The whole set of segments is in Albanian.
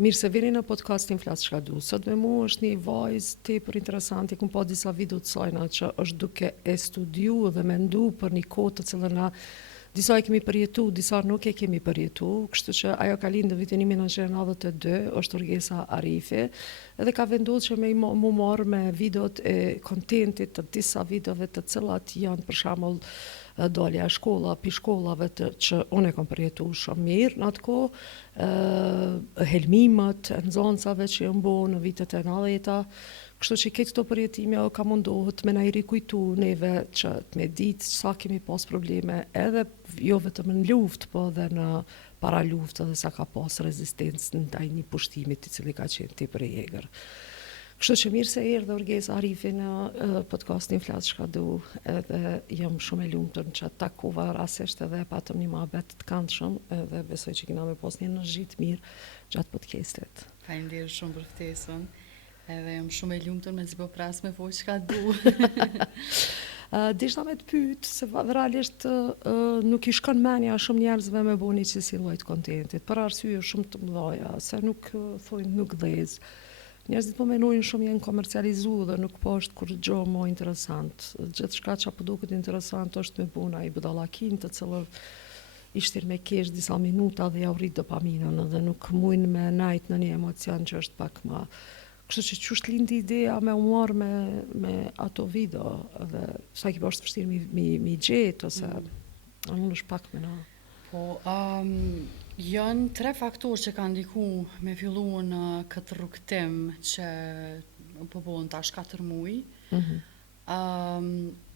mirë se vini në podcastin Flas çka du. Sot me mu është një vajzë tepër interesante, kum pa disa video të sajna që është duke e studiu dhe mendu për një kohë të cilën na disa e kemi përjetu, disa nuk e kemi përjetu, kështu që ajo ka lindë në vitin 1992, është Urgesa Arifi, edhe ka vendosur që mu marrë me videot e kontentit të disa videove të cilat janë për shembull dalja e shkolla, pi shkollave që unë e kam përjetu shumë mirë në atë kohë, helmimet e nxënësave që janë bërë në vitet e 90-ta. Kështu që këtë këto përjetime ka mundohet me na i rikujtu neve që me ditë sa kemi pas probleme edhe jo vetëm në luftë, po edhe në para luftë dhe sa ka pas rezistencë ndaj një pushtimit i cili ka qenë tepër i egër. Kështu që mirë se erdhe Urgesa Arifi në podcastin Flas çka du, edhe jam shumë e lumtur që takova rastisht edhe patëm një mohabet të këndshëm edhe besoj që kena me pas një energji të mirë gjatë podcastit. Faleminderit shumë për ftesën. Edhe jam shumë e lumtur me zgjidhje pras me fol çka du. Dishta me të pyet se realisht nuk i shkon mendja shumë njerëzve me bëni si lloj të kontentit, për arsye shumë të mëdha, se nuk thonë nuk dhez. Njerëzit po mendojnë shumë janë komercializuar dhe nuk po është kur gjë më interesant. Gjithçka që po duket interesant është me puna i budallakin të cilën ishte me kesh disa minuta dhe ja urrit dopaminën dhe nuk mujnë me najt në një emocion që është pak më. Kështu që çështë lindi ideja me u marrë me ato video dhe sa ki është vështirë mi gjetë ose unë është pak me na. Po, janë 3 faktorë që kanë ndiku me fillu në këtë rrugtim që po bëhen tash 4 muaj.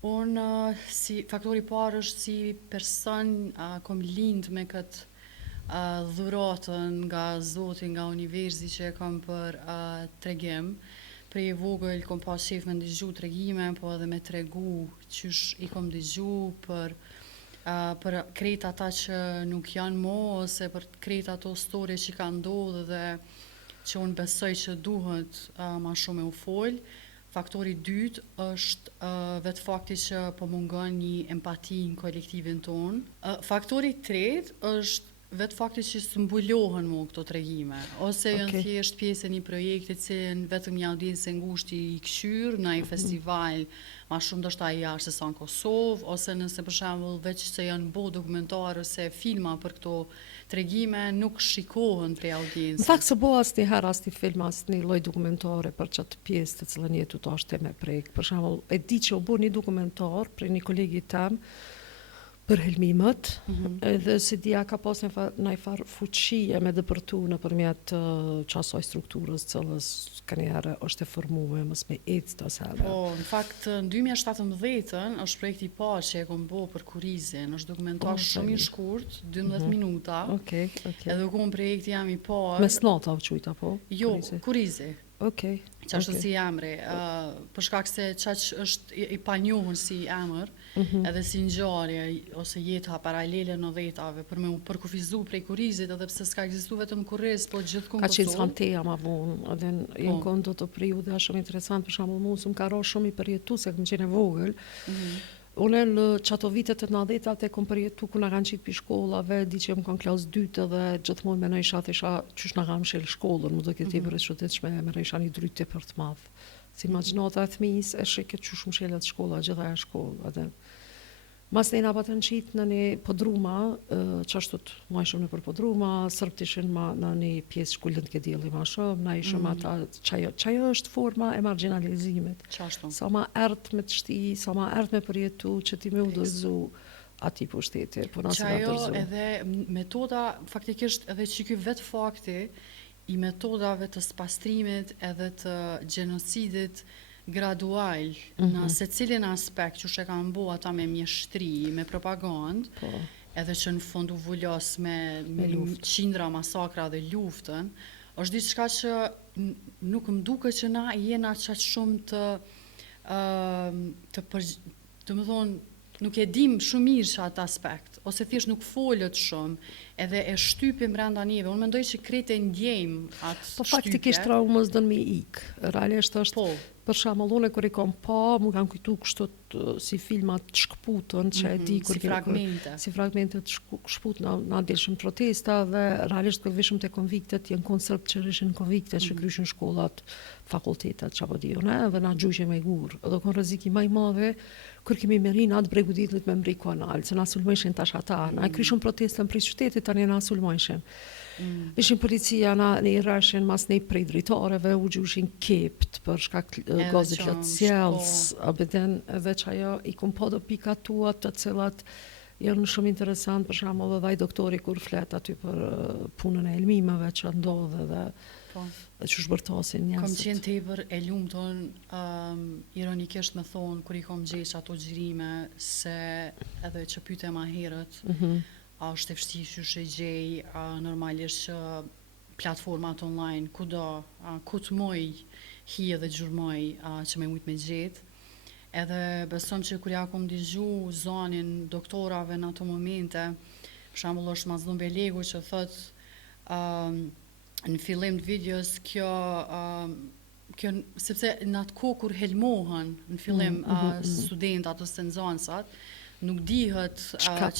Unë si faktori i parë është si person kom lind me këtë dhuratën nga Zoti, nga universi që e kam për tregim. Prej vogël kom pas shef me ndëgju tregime, po edhe me tregu qysh i kom dëgju për krejt ata që nuk janë mo, ose për krejt ato story që kanë ndodhur dhe që unë besoj që duhet ma shumë e u fol. Faktori i dytë është vetë fakti që po mungon një empati në kolektivin tonë. Faktori i tretë është vetë fakti që s'mbulohen mu këto tregime, ose janë thjesht pjesë e një projekti që vetëm një audiencë e ngushtë i këshyr në një festival ma shumë ndoshta jashtë se sa në Kosovë, ose nëse për shembull veç se janë bo dokumentar ose filma për këto tregime nuk shikohen prej audiencës. Në fakt se bo asnjëherë asnjë film, asnjë lloj dokumentare për çatë pjesë të cilën jetu të është me prek. Për shembull, e di që u bë një dokumentar për një kolegi tam për helmimet, edhe si dia ka pas një farë fuqie me dëpërtu nëpërmjet qasoj strukturës cëllës kanjere është e formuar mos me ecë të asave. Po, në fakt, në 2017 është projekti i parë që e kom bo për Kurizin, është dokumentar shumë i shkurt, 12 minuta, edhe kom projekti jam i parë. Me snata u qujta, po? Jo, Kurizi. Që është si emri, për shkak se qaq është i panjohur si emër, edhe si ngjarje ose jeta paralele në dhjetave për me u përkufizu prej Kurizit, edhe pse s'ka ekzistuar vetëm Kuriz, po gjithkund Ka qenë zanteja ma vonë, edhe në kondo të periudha shumë interesant, për shembull mua s'm ka rënë shumë i përjetu se kam qenë e vogël. Unë në çato vitet e 90-tat e kom përjetu ku na kanë qitë pi shkollave, di që më kanë klasë 2 dhe gjithmonë menojsha thesha qysh na kanë mshël shkollën, më do këtë tepër e çuditshme, merresha një dryt tepër të madh. Si imagjinata e fëmijës e shikë qysh mshëlet shkolla, gjitha e shkolla, edhe mas ne na patën qitë në një podruma, qashtut ma ishëm në për podruma, sërbët ishin ma në një pjesë shkullën të dielli ma shumë, na ishëm ata, qajo është forma e marginalizimit. Sa ma erdh me të shti, sa ma erdh me përjetu, që ti me u dëzu ati pushteti, po nësë nga tërzu. Qajo edhe metoda, faktikisht edhe që ky vetë fakti, i metodave të spastrimit edhe të gjenocidit, gradual në secilin aspekt që e kanë bo ata me mjeshtri, me propagandë, edhe që në fund u vullos me qindra, masakra dhe luftën, është diçka që nuk më duke që na jena qaq shumë të më thonë, nuk e dim shumë mirë që atë aspekt, ose thjesht nuk folët shumë, edhe e shtypim brenda neve. Unë mendoj që krejt e ndjejmë atë Po shtypje. faktikisht traumës dënë mi ik. Realisht është, Po. për shembull, unë kur i kam pa, më kanë kujtu kështu si filmat të shkputën, që e di kur si fragmente. Si fragmente të shkput na delshim protesta dhe realisht kur vishëm te konviktet janë koncept që ishin konviktet që kryshin shkollat, fakultetet, çapo di unë, dhe na gjujshin me gur. Edhe kon rrezik i më i madh kur kemi merrin atë bregu ditët me mri kanal, se na sulmojshin tash ata. Na kryshin protestën për qytetit, tani na sulmojshin. Ishin policia në i rrashin mas një prej dritareve, u gjushin kept për shkak gazit të cjellës, abeden edhe që ajo i kom po do pika tua të cilat janë shumë interesant, për shembull edhe ai doktori kur flet aty për punën e elmimeve që ndodhe dhe që shbërtasin njerëzit. Kom qenë tepër e lumtur, ironikisht me thonë, kur i kom gjesh ato xhirime, se edhe që pyte ma herët, a është e vështirë që e gjej, normalisht që platformat online, kudo, ku të moj hi edhe gjurmoj që me mujt me gjetë. Edhe besom që kur ja kom digju zonin doktorave në ato momente, për shembull është Mazlum Belegu që thot në fillim të videos kjo sepse në atë kohë kur helmohen në fillim studentat ose nxënësat, nuk dihet çka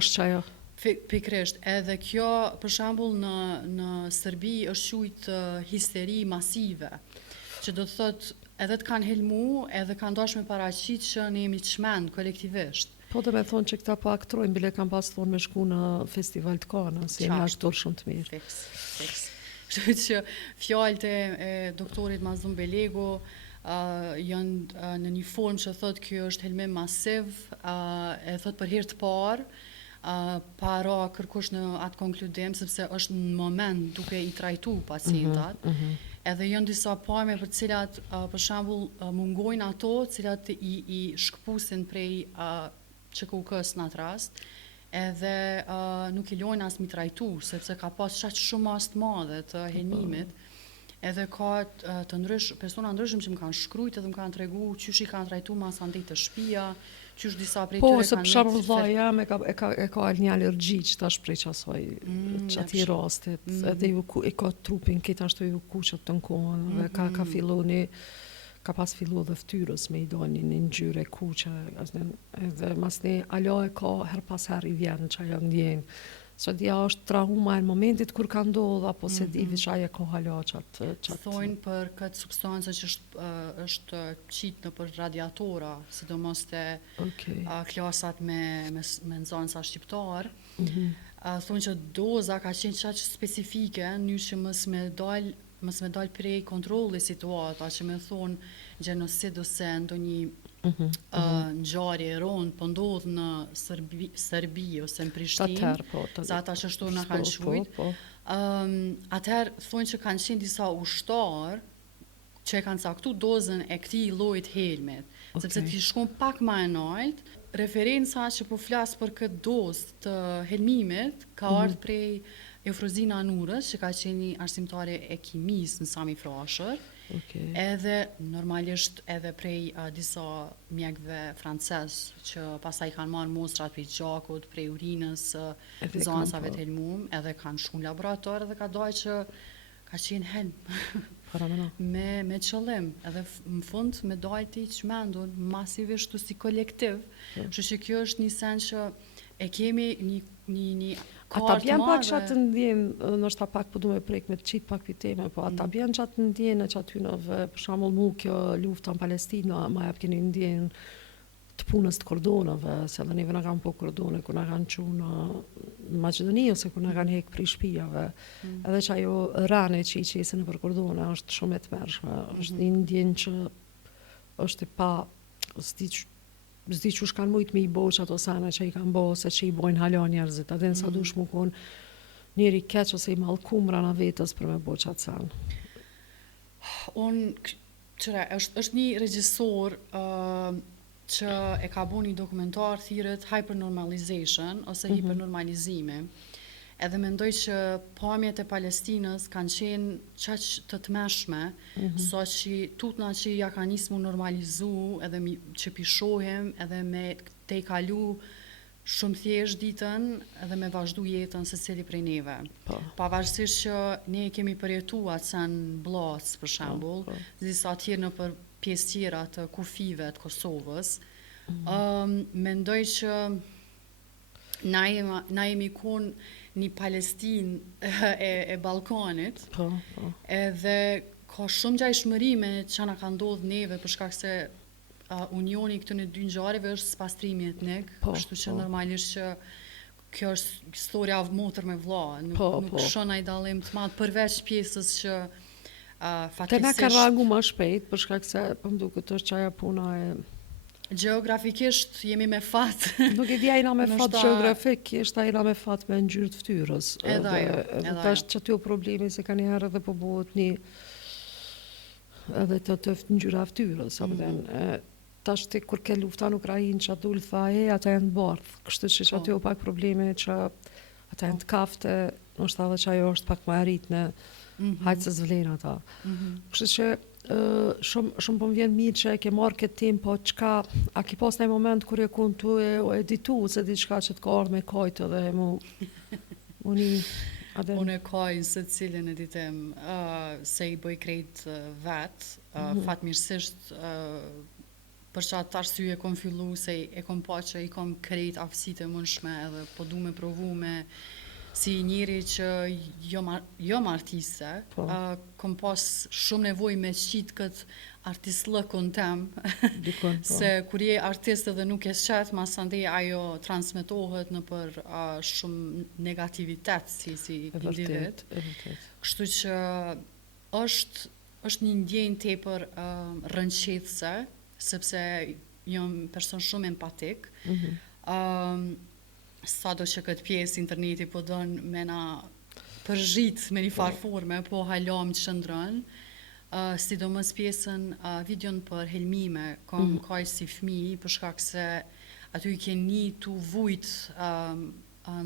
është ajo. Pikrisht, edhe kjo për shembull në Serbi është quajtë histeri masive, që do të thotë edhe të kanë helmu, edhe kanë dashur me paraqit që ne jemi të çmend kolektivisht. Po dhe me thonë që këta po aktrojnë, bile kanë pas thonë me shku në festival të Kanës, jemi aktor shumë të mirë. Fiks. Kështu që fjalët e doktorit Mazlum Belegu janë në një formë që thotë kjo është helmim masiv, e thotë për herë të parë, para kërkush në atë konkludim, sepse është në moment duke i trajtu pacientat, edhe janë disa pamje për cilat, për shembull, mungojnë ato, cilat i shkëpusin prej ÇKUK-s në atë rast, edhe nuk i lojnë as mi trajtu, sepse ka pas shumë mas të madhe të helmimit, edhe ka persona ndryshëm që më kanë shkrujt edhe më kanë tregu qysh i kanë trajtu mas andej të shtëpia, qysh disa prej tyre kanë... Po, se për shembull vlla jam e ka një alergji që tash prej qasoj çati rastit, edhe e ka trupin këtë ashtu ju kuqët të kohën, dhe ka filloni, ka pas fillu edhe ftyrës me i doni një ngjyrë kuqe, edhe masni alo e ka her pas her i vjen që ajo ndjenë. Së dhja është trauma në momentit kur ka ndodhë, apo se di viçaj e ka hala qatë... Thojnë për këtë substancë që është qitë në për radiatora, sidomos të klasat me nxënësa shqiptar, thonë që doza ka qenë qaq specifike, një që mës me dal prej kontrolli situata, që me thonë gjenosid ose ndonjë ngjarje e rëndë po ndodh në Serbi ose në Prishtinë, sa ata që ashtu na kanë shujt. Atëherë thonë që kanë qenë disa ushtar që e kanë caktu dozën e këtij llojit helmit, sepse ti shkon pak më e lartë, referenca që po flas për këtë dozë të helmimit ka ardhur prej Eufrozina Nurës, që ka qenë një arsimtare e kimisë në Sami Frashër, edhe normalisht edhe prej disa mjekëve francez që pastaj kanë marrë mostrat prej gjakut, prej urinës, nxënësave të helmuar, edhe kanë shku në laborator dhe ka dalë që ka qenë helm. me qëllim, edhe në fund me dalë ti çmendur masivisht si kolektiv. Kështu që kjo është një sen që e kemi një ata bjen pak që atë ndjenë, nështë pak po du me prek me të qitë pak për teme, po ata bjen që atë ndjenë që aty nëve, për shambull mu kjo lufta në Palestinë, ma jap keni ndjenë të punës të kordonave, se edhe neve në kanë po kordone, ku në kanë që në Macedoni, ose ku në kanë hek për i shpijave, edhe që ajo rane që i qesin për kordone, është shumë e të mërshme, është një ndjenë që është pa, zdi që shkanë mujtë me i bo që ato sana që i kanë bo, se që i bojnë hala njerëzit, atë në sa dush mu konë njeri keq ose i malkum rana vetës për me bo që atë sanë. është një regjisor që e ka bo një dokumentar thirët hypernormalization ose hipernormalizimi. Edhe mendoj që pamjet e Palestinës kanë qenë qaq të tmeshme, sa që tutna që ja ka nisë mu normalizu, edhe që pishohem, edhe me te i kalu shumë thjesht ditën edhe me vazhdu jetën se cili prej neve. Po. Pavarësisht që ne kemi përjetu atë sen Blac, për shembull, po. disa tjerë në për pjesë tjera të kufive të Kosovës, mendoj që na jemi kon një Palestinë e Ballkanit, Po. edhe ka shumë gjajshmëri me që na ka ndodhur neve për shkak se unioni këtyre dy ngjarjeve është pastrimi etnik, kështu që normalisht që kjo është historia motër me vlla, nuk shon ai dallim të madh përveç pjesës që Te na ka rangu më shpejt për shkak se po më duket është çaja puna e gjeografikisht jemi me fat. Nuk e di ai na me fat gjeografikisht, ai na me fat me ngjyrë të fytyrës. Edhe tash çati u problemi se kanë herë edhe po bëhet një edhe të ngjyra fytyrës, apo tash ti kur ke lufta në Ukrainë që dul tha ata janë të bardhë, kështu që çati u pak probleme që ata janë të kafte, ndoshta edhe çajo është pak më e rritë në hajtë se zvlen ata. Kështu që shumë po më vjen mirë që e ke marrë këtë tim, po çka a ke pas në moment kur e kun tu e editu se diçka që të ka ardhur me kajtë edhe unë e kaj se cilin editem se i bëj krejt vet, fatmirësisht për çat arsye kom fillu se e kom pa që i kom krejt aftësitë e mundshme edhe po du me provu me si njëri që jo artiste, kom pas shumë nevojë me qit këtë artistlëkun tem, se kur je artist edhe nuk e shet, masandej ajo transmetohet në për shumë negativitet si individ. Kështu që është një ndjenjë tepër rënqethse, sepse jam person shumë empatik, sa do që këtë pjesë interneti po donë me na përgjit me një farë forme, po halom të shëndrën, sidomos pjesën videon për helmime, kom kaj si fëmijë, për shkak se aty i keni të vujt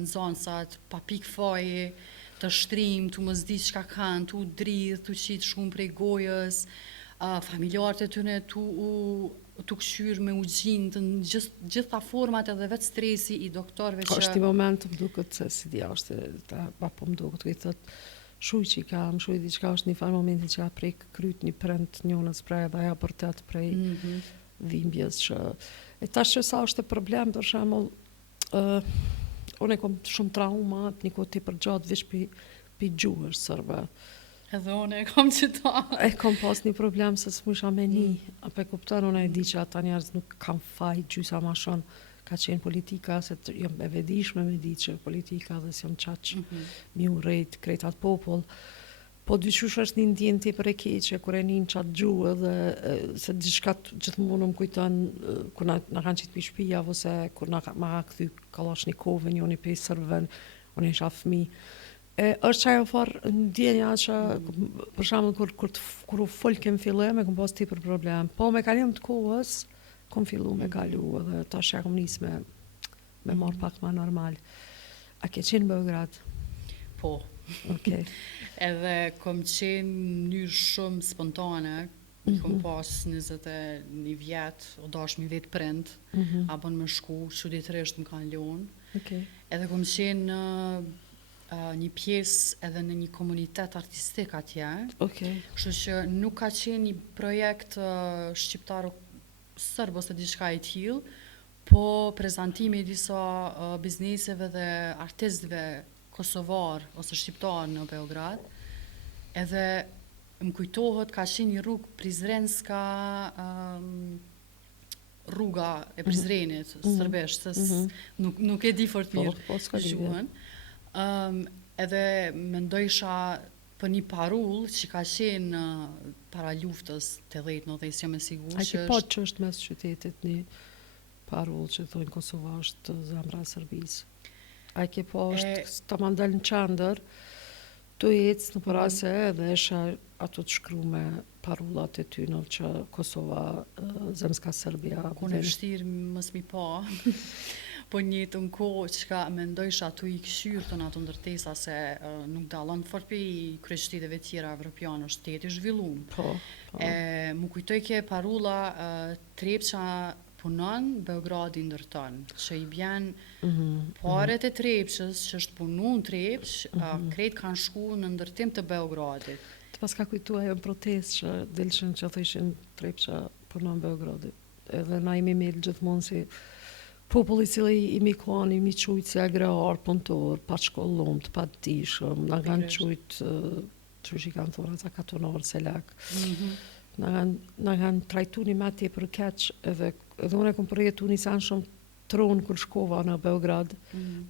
nxënësat, pa pikë faje, të shtrim, të mos di çka kanë, të dridh, të qitë shumë prej gojës, familjarët e tyre të këshyrë me u gjinë në gjitha format edhe vetë stresi i doktorve që... është një moment më duket se si di është, po më duket të i thëtë shuj që i ka, më shuj diçka është një farë momenti që ka prek kryt një prend njënës prej dhe ja për tëtë prej dhimbjes që... E tash që sa është e problem, për shembull, unë e kom shumë trauma, një kohë ti për gjatë vish pi gjuhës sërbe. Edhe unë e kom që ta. E kom pas një problem se s'musha me një. Ape kupton, unë e di që ata njerëz nuk kam faj gjysa ma shumë ka qenë politika, se jam e vedishme me di që politika dhe s'jam qaq mi u rejt krejt atë popull. Po dyqysh është një ndjenë ti për e keqe, kur e një qatë gjuhë dhe se diçka gjithmonë më kujton kur na kanë qitë pi shpija, ose kur ma ka këthy Kalashnikovën, njoni pej sërven, unë isha fëmi. Është që ajo farë ndjenja që, për shembull kur u folkem fillim, e kom pas tepër problem. Po me kalim të kohës, kom fillu me kalu, dhe tash ja kom nis me marrë pak ma normal. A ke qenë në Beograd? Po. Okay. Edhe kom qenë në mënyrë shumë spontane, kom pas 21 vjet, o dash mi vetë prind, abon më shku, çuditërisht më kanë lënë. Okay. Edhe kom qenë një pjesë edhe në një komunitet artistik atje. Okay. Kështu që nuk ka qenë një projekt shqiptar sërb ose diçka e tillë, po prezantimi i disa bizneseve dhe artistëve kosovar ose shqiptar në Beograd. Edhe më kujtohet ka qenë një rrugë prizrenska, rruga e Prizrenit, sërbesht, nuk e di fort mirë gjuhën. Edhe mendojsha për një parull që ka qenë para luftës të 10-90, jam e sigurt. A ke po që është mes qytetit një parull që thonë Kosova është zemra e Serbisë? A ke po është të mandel në qandër, të ecë në përase edhe esha ato të shkru me parullat e ty në që Kosova, zemska Serbia. Kone vështirë mës mi pa. Po njëtë në kohë që ka mendojsh atu i këshyrë të në ato ndërtesa se nuk dalon fort për i kryeqyteteve tjera evropianë, është shteti zhvillum. Po. Mu kujtoj ke parulla Trepça punon, Beogradi ndërton, që i bjen paret e Trepshës, që është punu në Trepsh, krejt kanë shku në ndërtim të Beogradit. Të pas ka kujtu ajo në protest që dilëshin që thëshin Trepsha punon Beogradi. Edhe na imi mirë gjithmonë si populli cili i mi kanë, i mi qujtë si agrar, punëtor, pa shkollumt, pa të tishëm, na kanë qujtë, që i kanë thonë ata katonarë, selak. Na kanë trajtu një ma tje për keq, edhe une kom përjetu një sanë shumë tronë kër shkova në Beograd,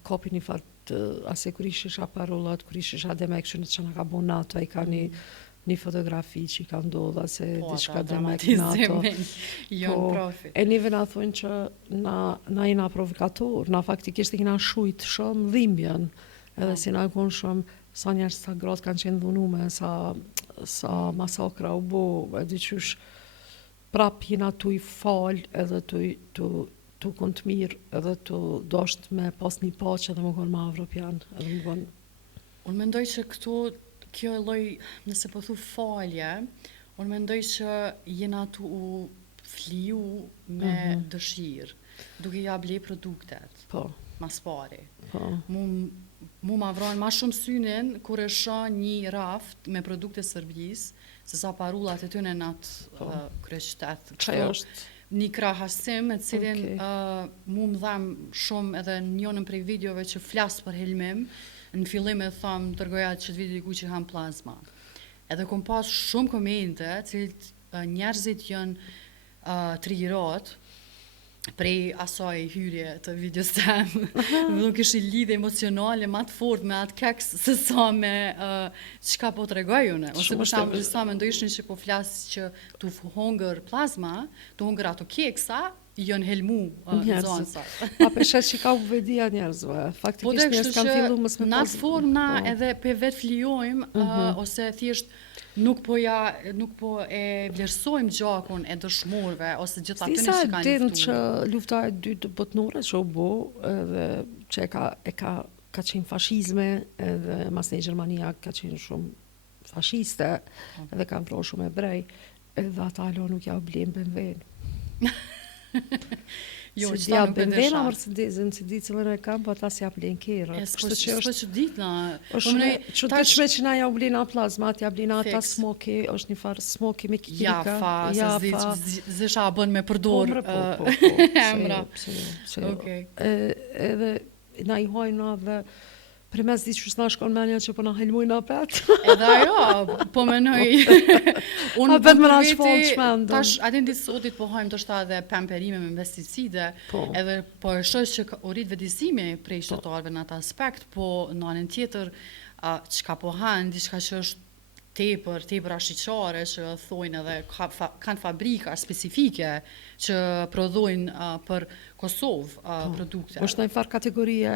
kapi një fartë, ase kër ishish aparullat, kër ishish ademekshënit që në ka bo NATO, i ka një fotografi që i ka ndodha se diçka demek NATO. E njëve na thonë që na jena provokator, na faktikisht e kina shujt shumë dhimbjen, edhe si na konë shumë sa njerës sa gratë kanë qenë dhunume, sa masakra u bo, edhe qysh prap jena tu i falë edhe tu konë të mirë, edhe tu dosht me pas një paqe edhe më konë ma Evropian. Unë mendoj që kjo e loj, nëse po thu falje, unë mendoj që jena tu u fliu me dëshirë, duke ja ble produktet, mas pari. Mu ma vronë ma shumë synin kur e shë një raft me produkte Serbis, se sa parullat e tyne në atë kryeqytet. Qaj është? Një krahasim me cilin mu më dhamë shumë edhe njënën prej videove që flasë për helmim, në fillim e thamë tërgoja që të vidi ku që kam plazma. Edhe kom pas shumë komente, cilit njerëzit janë triggerat prej asaj hyrje të videos tem. Nuk ishi lidhe emocionale ma të fort me atë keks se sa me qka po të regoj une. Ose për shumë sa me ndojshën që po flasë që tu hongër plazma, tu hongër ato keksa, janë helmu zonësat. Pa përshet që ka u vedia njerëzve. Faktikisht njerëz kanë fillu mësë me në atë formë na edhe për vetë flijojmë, ose thjesht nuk po e vlerësojmë gjakun e dëshmorëve, ose gjitha të një që kanë luftu. Disa din që lufta e dytë botnore që u bo, edhe që ka qenë fashizme, edhe mas në Gjermania ka qenë shumë fashiste, edhe ka vro shumë ebrej, edhe ata alo nuk ja u blimë bënven. Jo, se dia benzena Mercedesin, si di cilën e kam, po ata si ja blen kerë. S'po që ditë na. Që të shme që na ja u blina plazma, ja blina ata smoki, është një farë smoki me kikika. Jafa, se zisha bën me përdor emra. Edhe na i hojnë dhe për mes ditë që s'na shkon menja që po na helmujnë apet. Edhe ajo, po menoj. Unë apet më na shpon shmendën. Tash, atin ditë sotit po hajmë të shta dhe pamperime me pesticide, edhe po e shës që u rrit vetëdijsimi prej qytetarëve në atë aspekt, po në anën tjetër, çka po hanë, diçka që është tepër ashiqare, që thojnë edhe kanë fabrika specifike që prodhojnë për Kosovë produkte. është në farë kategorie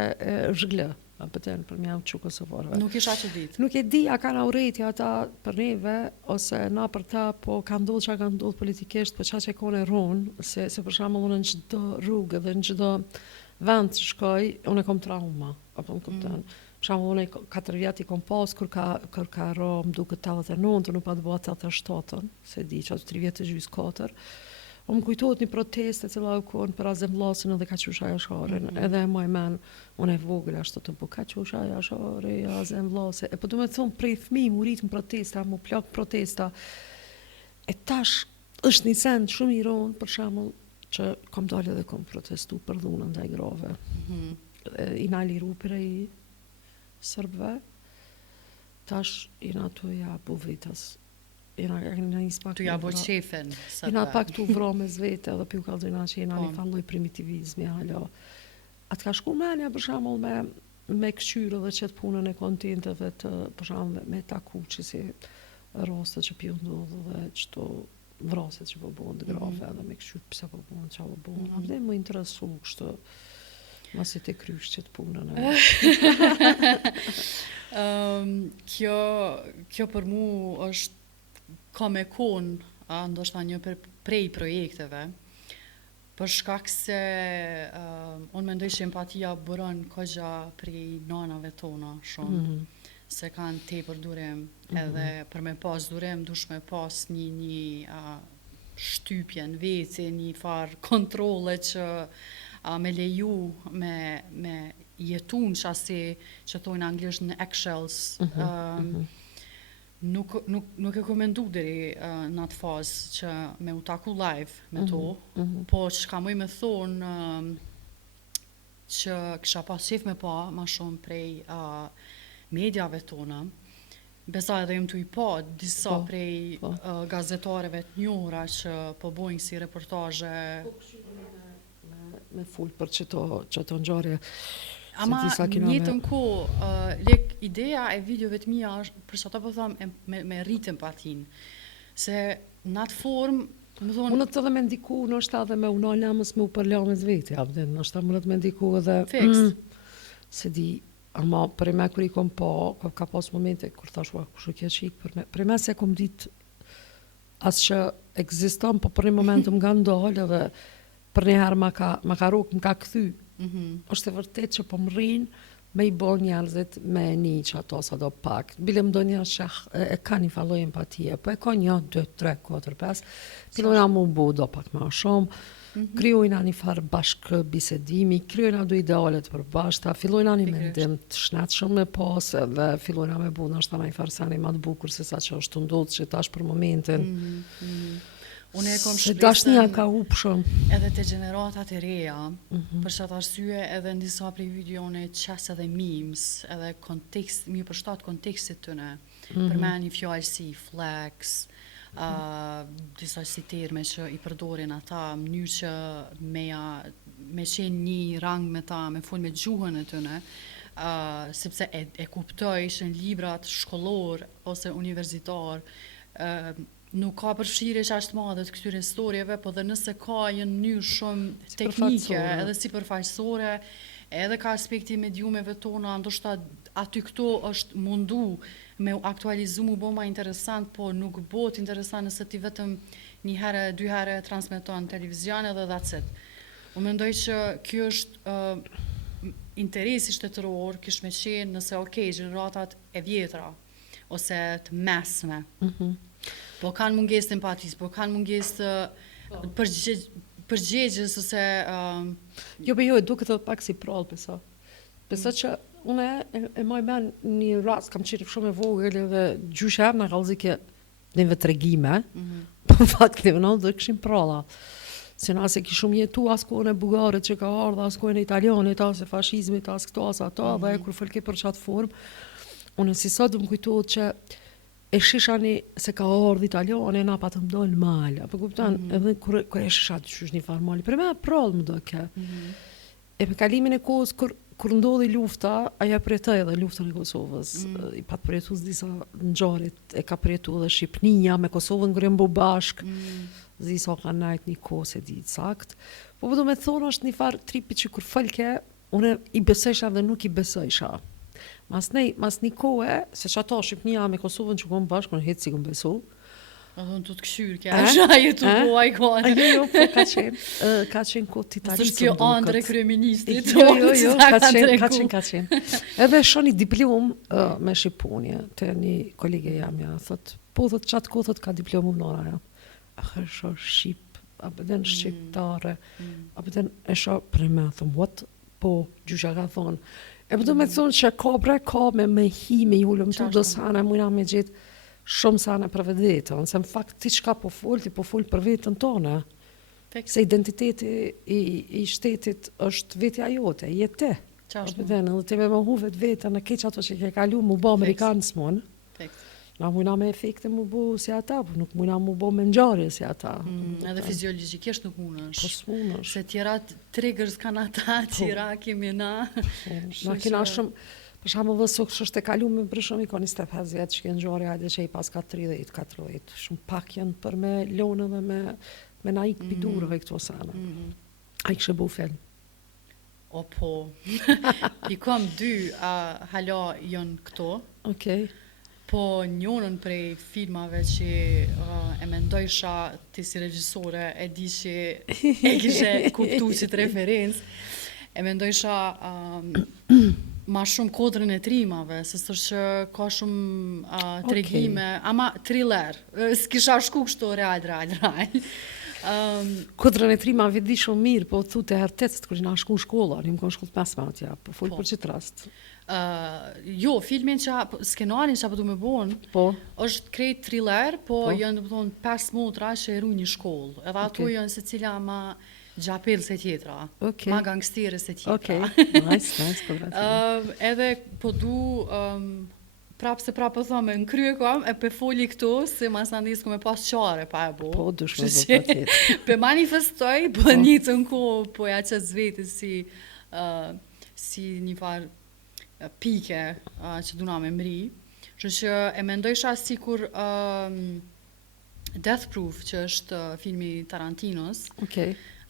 zhglë. Për mjau që Kosovarëve. Nuk isha që ditë? Nuk e di, a kanë auretja ata për neve, ose na për ta, po ka ndodhë që ka ndodhë politikisht, po qa që kone ronë, se për shembull unë në çdo rrugë dhe në çdo vend që shkoj, unë e kom trauma, apo më kupton. Për shembull unë 4 vjet i kom pas, kur ka ro më duket 89, nuk pa të bëha 87, se di që ato 3 vjet të gjys 4. Më kujtohet një proteste cila u konë për Azemvllasin edhe ka qusha jasharin. Edhe më e men, unë e vogël ashtu të bu, ka qusha jashari, Azemvllasi. E po du me të thonë prej fëmi, mu rritë në protesta, mu plak protesta. E tash është një send shumë i ronë, për shembull, që kom dalë edhe kom protestu për dhunën ndaj grave. I na liru për e i Sërbëve. Tash i na tu ja bu vitas. Tu ja bo qefen. Jena pak tu vro me zvete edhe pju kaldojna që jena një falloj primitivizmi. Atë ka shku menja për shembull me këshyrë dhe qëtë punën e kontenteve të për shembull me taku që si roste që pju ndodhë dhe qëto vraset që po bonë të grave edhe me këshyrë pëse po bonë që po bonë. Dhe më interesu kështë masi të krysh qëtë punën Kjo për mu është ka me konë, ndoshta një prej projekteve, për shkak se unë mendoj që empatia bëron kogja prej nanave tona shumë, se kanë tepër durim, edhe për me pas durim, dush me pas një shtypje në veti, një farë kontrole që me leju me jetun qasi që thonë anglisht në eggshells. Nuk e komendu deri në atë fazë që me u taku live me to, po që ka muj me thonë që kisha pas qef me pa ma shumë prej mediave tona. Besa edhe jem të i pa disa prej gazetareve të njohura që po bojnë si reportaje. Me full për qëto ngjarje. Ama njëtën ko, lek ideja e videove të mija është, për që ata po tham, me rritën patin. Se në atë formë, më thonë... Unë të dhe me ndiku, nështë edhe me unë lamës me u përlamës veti, nështë ta më me ndiku edhe... Se di, ama për e me kër i kom po, ka pas momente, kër thashua, kështë kje qikë, për e me se kom ditë asë që egziston, po për një momentum nga ndalë edhe për njëherë ma ka rukë, më ka këthy. Është e vërtet që po më rrinë me i bo njerëzit me një që ato sa do pak. Bile më do një që e ka një falloj empatie, po e ka 1, 2, 3, 4, 5, fillojna mu bu do pak ma shumë, kryojna një farë bashkë bisedimi, kryojna do idealet për bashkëta, fillojna një mendim të shnetë shumë me pas, dhe fillojna me bu nështë ta një farë sani ma të bukur se sa që është ndodhë që tash për momentin. Unë e kom shpresën dashnia ka upshëm edhe te gjeneratat e reja, për çat arsye edhe në disa prej videone qas edhe memes, edhe kontekst, mi përshtat kontekstit tëne, përmend një fjalë si flex, disa si terme që i përdorin ata, mënyrë që me qenë një rang me ta, me fol me gjuhën e tëne, sepse e kuptoj që në librat shkollor ose universitar, nuk ka përfshirje që ashtë madhe të këtyre historieve, po dhe nëse ka një mënyrë shumë teknike, edhe si përfaqësore, edhe ka aspekti mediumeve tona, ndoshta aty këto është mundu me aktualizu mu bo ma interesant, po nuk bot interesant nëse ti vetëm një herë, 2 herë transmeton televizion edhe that's it. Unë mendoj që kjo është interesi shtetëror, kish me qenë nëse gjeneratat e vjetra, ose të mesme. Po kanë munges të empatis, po kanë munges të përgjegjës ose... Jo, e duke të pak si prallë, pesa. Pesa që une e maj ben një rast, kam qenë shumë e vogël edhe gjyshe në kalëzike neve të regime, po në fakt neve në dhe këshim pralla. Se nëse kishum jetu as kohën e Bugarit që ka ardhë, as kohën e Italianit, as e fashizmit, as këto, as ato, dhe kur fërke për qatë formë, unë si sot më kujtohet që e shishani se ka ardhë Italiane, na pa të mdojnë malë. Apo kuptan, edhe kur e shisha të shush një farë mali, për me prallë më do ke. E për kalimin e kohës, kur ndodhi lufta, aja përjetoj edhe luftën e Kosovës. I patë përjetu disa ngjarit, e ka përjetu edhe Shqipnia me Kosovën kërë mbo bashk. Zisa ka najt një kohë se di sakt. Po do me thonë është një farë tripi që kur falke, unë i besojsha dhe nuk i besojsha. Mas një kohë, se që ato Shqipnia me Kosovën që kom bashkë, unë hetë si kom besu. A thonë të të këshyrë, kja është aje të buaj kone. Jo, po ka qenë kohë të italisë. Së kjo andre kryeministrit. Jo, ka qenë. Edhe shë një diplom me Shqiponje, të një kolege jam, ja, thot, po thot qatë kohë thot ka diplomu më nora, ja. A shë Shqip, a pëden Shqiptare, a pëden e shë për me, thëmë, what? Po, gjysha ka thonë. E përdo me thonë që ka me hi, me jullëm të do sana, mujna me gjithë shumë sana për vetë vetën, se në fakt ti qka po folë, ti po folë për vetën tonë, se identiteti i shtetit është vetja jote, jetë te. Edhe ti me më hu vetë vetën, në keq ato që ke kalu, mu bo Amerikanës mon, na mujna me efekte mu bo si ata, po nuk mujna mu bo me ngjarje si ata. Edhe fiziologikisht nuk munësh. Po s'munësh. Se tjera triggers kanë ata, tjera kemi na. Na kena shumë, për shembull dhe sot është e kaluar për shumë i ka 25 vjet që kanë ngjarje hajde që i pas ka 30, 40. Shumë pak janë për me lonë dhe me na ik pidurëve këto sana. Ai kishte bu film. O po. I kam 2 hala janë këto. Okej. Po njënën prej filmave që e mendojsha ti si regjisore, e di që e kishe kuptu si të referencë, e mendojsha ma shumë kodrën e trimave, se s'është që ka shumë tregime, ama thriller. S'kisha shku kështu real. Kodrën e trimave di shumë mirë, po thute hertecët kur na shku në shkolla, më kanë shkollë mesme atje, po fol për çet rast. Jo, filmin skenarin që du me bon, është krejt thriller, po janë domethënë 5 motra që e ruajnë një shkollë. Edhe ato janë secila ma gjapel se tjetra, ma gangstere se tjetra. Nice, edhe po du prapë thome, në krye kam, e pe foli këtu, se mas në ndisë me pas qare pa e bo. Po, dushme bo pa tjetë. Pe manifestoj, po një të nko, po ja që zvete si një farë pike që duna me mri. Që e mendojsha si kur Death Proof, që është filmi Tarantinos,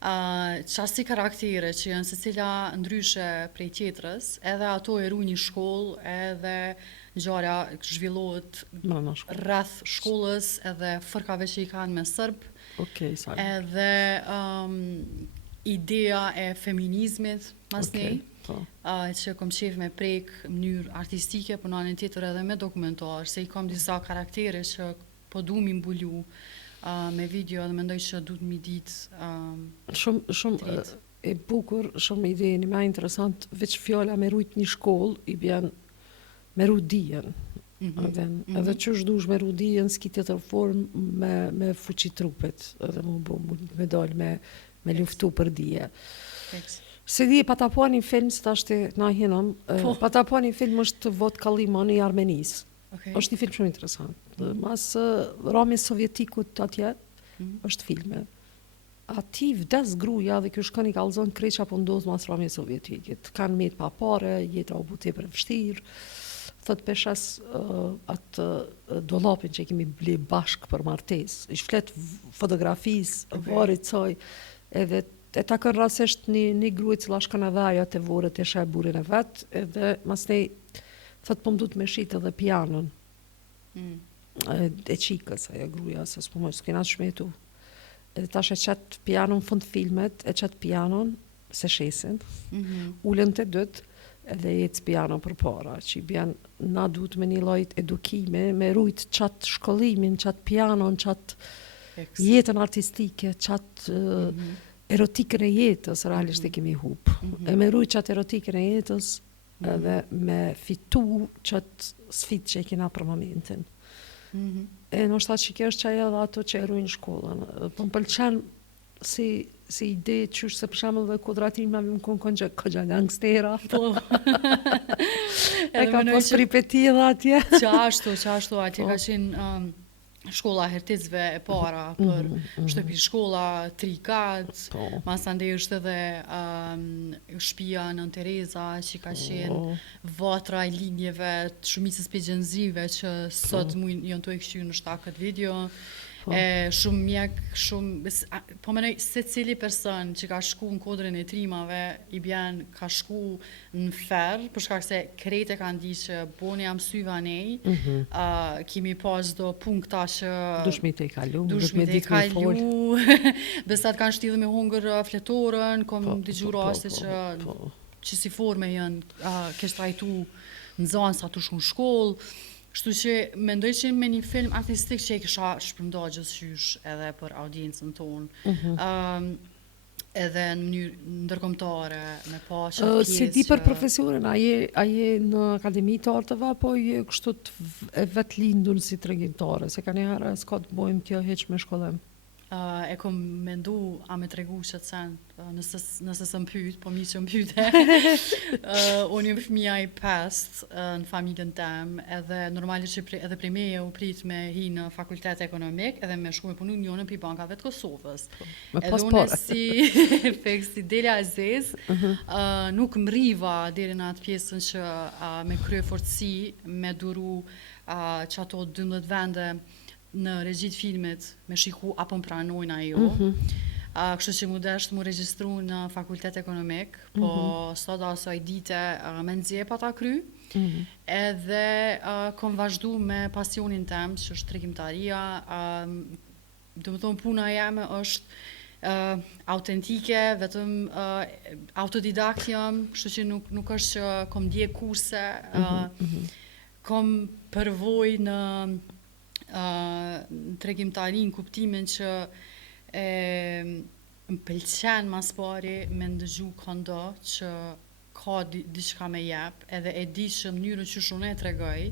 qasi karaktere që janë secila ndryshe prej tjetrës, edhe ato e ru një shkollë, edhe ngjarja zhvillohet rreth shkollës, edhe fërkave që i kanë me Sërb, edhe ideja e feminizmit mas nej, që kom qef me prek mënyrë artistike, për në anën tjetër edhe me dokumentar, se i kam disa karaktere që po du mi mbulu me video dhe mendoj që du të mi ditë shumë e bukur, shumë ide një ma interesant, veç fjalla me rujt një shkollë, i bjen me rujt dijen. Edhe që është dush me rujt dijen, s'ki tjetër form me fuqi trupet, edhe me dal me luftu për dije. Se di, pa ta po një film, së ta shte na hinëm, pa ta po një film është Vot Kallimon i Armenisë. Është një film shumë interesant. Mas rami sovjetikut atje, është filme. Ati vdes gruja dhe kjo shkën i kalzon krejt që apo ndodhë mas rami sovjetikit. Kanë met pa pare, jetra u bute për vështirë. Thot peshes atë dollapin që kemi ble bashk për martes. Ish flet fotografisë, varit saj, edhe e ta kën rasisht një gruj cila shkën edhe aja të vorët e shë burin e vetë, edhe mas nej thot po më du të me shite edhe pianon. E qikës, ajo gruja, se s'po mojë, s'kena të shmetu. Edhe tash e qatë pianon fund filmet, e qatë pianon, se shesin, ullën të dëtë, edhe jetës pianon për para, që i bjen, na duhet me një lojt edukime, me rujt qatë shkollimin, qatë pianon, qatë jetën artistike, qatë erotikën e jetës, realisht e kemi hup. E me rujt qatë erotikën e jetës, edhe me fitu qatë sfit që e kena për momentin. E në shtatë që kjo është qaj edhe ato që e rujnë shkollën. Po më pëlqen si ide qysh se për shemë dhe kodratimave më konë këgja gangstera. E ka pos pripeti edhe atje. Qashtu, atje ka qenë shkolla hertizve e para për shtëpi shkolla 3 kat, mas andej është edhe shtëpia Nën Tereza që ka qenë vatra e linjeve të shumicës pe gjenzive që sot janë të e kështu në këtë video. Shumë mjek, po menoj se cili person që ka shku në kodrën e trimave i bjen ka shku në ferë, për shkak se krejt e kanë di që boni jam syva nej, kemi pas do punkta që dushmi të i kalu, besat kanë shtidhë me hungër fletorën, kom dëgju raste që si forme janë kesh trajtu në zanë sa të shku në shkollë. Kështu që mendoj që me një film artistik që e kisha shpërnda gjithësysh edhe për audiencën tonë, edhe në mënyrë ndërkombëtare, me pa që pjesë Si di për profesionin, a je në Akademi të Arteve, apo je kështu e vetë lindun si tregimtare, se ka një herë s'ka të bojmë kjo heq me shkollim? E kom mendu a me tregu që të sen, nëse së më pyt, po mi që më pyte. Unë jam fëmija i pest në familjen tem, edhe normalisht që edhe prej meje u prit me hi në fakultet ekonomik, edhe me shku me punu njënën për bankave të Kosovës. Edhe unë si Delia Aziz, nuk më riva deri në atë pjesën që me krye fortësi, me duru që ato 12 vende në regjit filmit me shiku apo më pranojnë ajo. Kështu që mu desht mu regjistru në fakultet ekonomik, po sot asaj dite me nëzje pa ta kry, edhe kom vazhdu me pasionin tem, që është tregimtaria. Do më thonë puna jeme është autentike, vetëm autodidakt jam, kështu që nuk është që kom ndjek kurse, kom përvoj në tregimtarin, kuptimin që më pëlqen mas pari me ndëgju këndo që ka diçka me jep, edhe e di që mënyrën që unë e tregoj,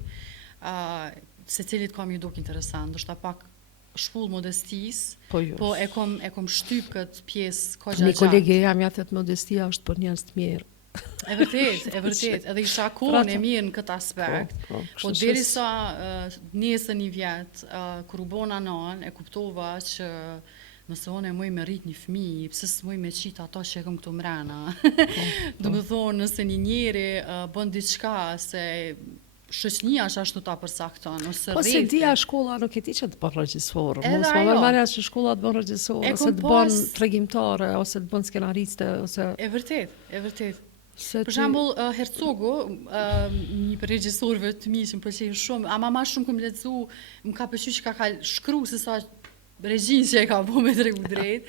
se cilit kam ju duk interesant, është pak shpull modestis, po e kom shtyp këtë pjesë ka gjatë. Një kolege jam ja thët modestia është për njerëz të mirë. E vërtet, edhe isha kohën e mirë në këtë aspekt, po derisa nesër një vjet, kur u bona non, e kuptova që nëse unë e muj me rrit një fëmijë, pse s'muj me qit ato që e kam këtu mrena. Do të thonë, nëse një njeri bën diçka se shoqënia është ashtu ta përcakton ose po se dia shkolla nuk e di që të bën regjisor. Mos më marrja që shkolla të bën regjisor ose të bën tregimtare ose të bën skenariste ose E vërtet. Për shembull, Hercogu, një për regjisorëve të mi që më pëlqejnë shumë, ama ma shumë kam lexu, më ka pëlqyer që ka shkruar se sa regjin që e ka po me tregu drejt,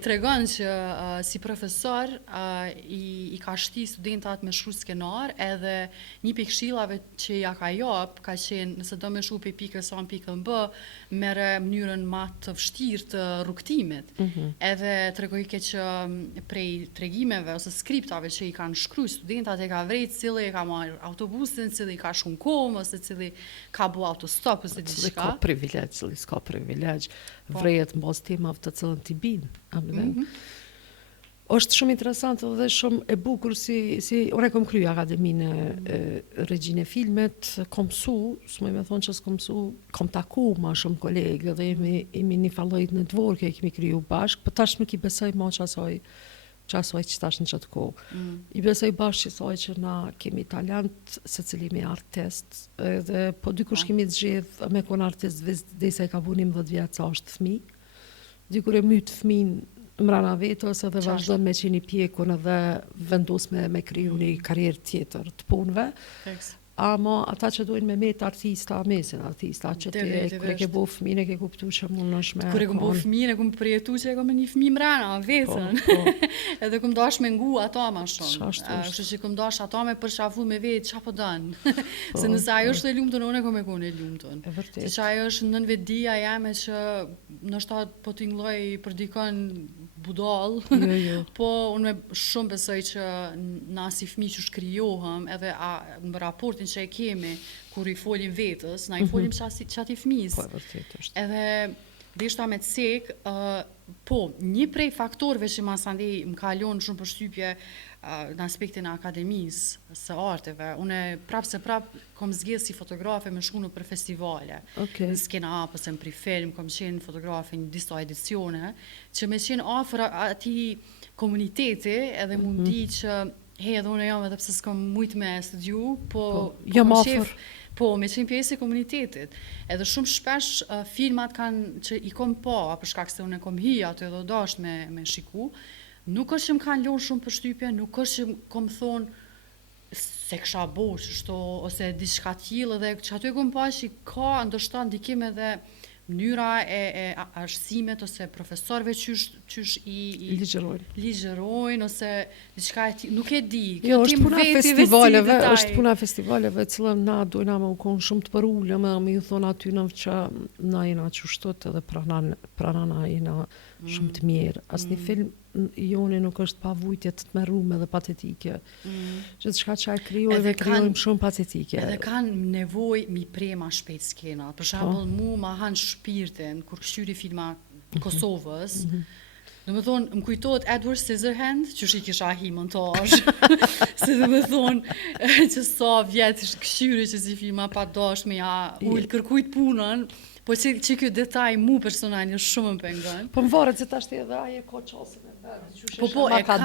tregon që si profesor i ka shti studentat me shkru skenar, edhe një pikë këshillave që ja ka jap, ka qenë nëse do me shku pe pikës A në pikën B, mere mënyrën ma të vështirë të rrugtimit. Edhe tregoj ke që prej tregimeve ose skriptave që i kanë shkru studentat e ka vrejt cili e ka marrë autobusin, cili ka shku në kom, ose cili ka bu autostop, ose diçka. Cili ka privilegj, cili s'ka privilegj. Vrejet në bas temave të cilën t'i binë. Është shumë interesant dhe shumë e bukur si unë e kom kryu Akademinë Regjinë e Filmet, kom mësu, s'moj me thonë që s'kom mësu, kom taku ma shumë kolegë dhe jemi një fallojt në dvorë, kemi kryu bashkë, për tash nuk i besoj ma që asoj që tash në qëtë kohë. I besoj bashkë që asoj që na kemi talent, se cili me artist, dhe po dikush kemi të gjithë me kon artist dhe se ka bu 11 vjetë sa është fëmi, dikur e mytë fëmin mrana vetës edhe vazhdon me qeni pjekun edhe vendos me kriju një karierë tjetër të punëve. Ama ata që dojnë me met artista, mesin artista, që kër e ke bo fëmijën e ke kuptu që mund është me... Kër e kom bo fëmijën e kom përjetu që e kom një fëmijë mrena, vetën. Edhe kom dash me ngu ato ma shumë. Kështë që kom dash ato me përshafu me vetë, qa po dënë. Se nëse ajo është e lumëtën, unë e kom e kone e lumëtën. Se që ajo është nën vedia jame që nështë po t'ingloj për dikon budal, po unë shumë besoj që na si fëmijë që shkrijohëm edhe në raportin që e kemi kur i folim vetës, na i folim që ati fëmijës. Edhe deshta me të sek, po, një prej faktorëve që masandej më kalon shumë përshtypje në aspektin e akademisë së arteve, une prap kom zgjedh si fotografe me shku në për festivale, në skena apës e më pri film, kom qenë fotografe një disa edicione, që me qenë afër ati komuniteti edhe mundi që edhe unë jam edhe pse s'kam mujt me studiu, me qenë pjesë e komunitetit. Edhe shumë shpesh filmat që i kom për shkak se unë e kom hi ato edhe dasht me shiku, nuk është që më kanë lonë shumë përshtypje, nuk është që kom thonë se kësha bo qështo, ose diçka tjilë, dhe që aty e kom pa që ka ndoshta ndikim edhe mënyra e arsimet ose profesorëve qysh i ligjerojnë ose diçka nuk e di. Jo, është puna festivaleve, cilën na dojna me u konë shumë të përullëm, edhe me ju thonë aty në që na jena qështot edhe pranana jena shumë të mirë. As një film joni nuk është pa vujtje të merume dhe patetike. Që të shka që e kryojmë shumë patetike. Edhe kanë nevoj mi prema shpejt skena. Për shembull, mu ma hanë shpirtin kur këshyri filma Kosovës. Dhe me thonë, më kujtojt Edward Scissorhands, që shi kisha hi montaj. Se dhe me thonë, që sa vjetë këshyri që si filma pa dash me ja ullë kërkujt punën, po që kjo detaj mu personali shumë më pengon. Po më varet se ta shte edhe aje ko qasën e vetë. Po, e kanë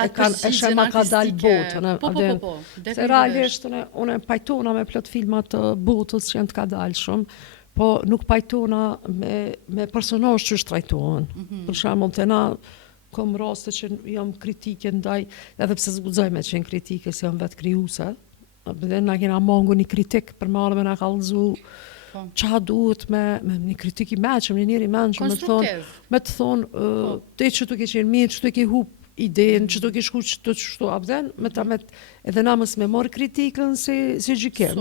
atë ma ka dalë botën. Po. Se realisht, une pajtona me plot filmat të botës që janë të ka dalë shumë, po nuk pajtona me personazh që shtrajtohen. Për shembull, të na kom raste që jam kritike ndaj, edhe pse zgudzoj me qenë kritike, se jam vetë krijuese. Dhe na kena mangu një kritik për marrë me na kallëzu Qa duhet me një kritik I mençëm, një njeri mençëm, me të thonë, te që të ke qenë mirë, që të ke hup idenë, që të ke shku që të qështu abden, edhe na mës me marë kritikën si gjykem.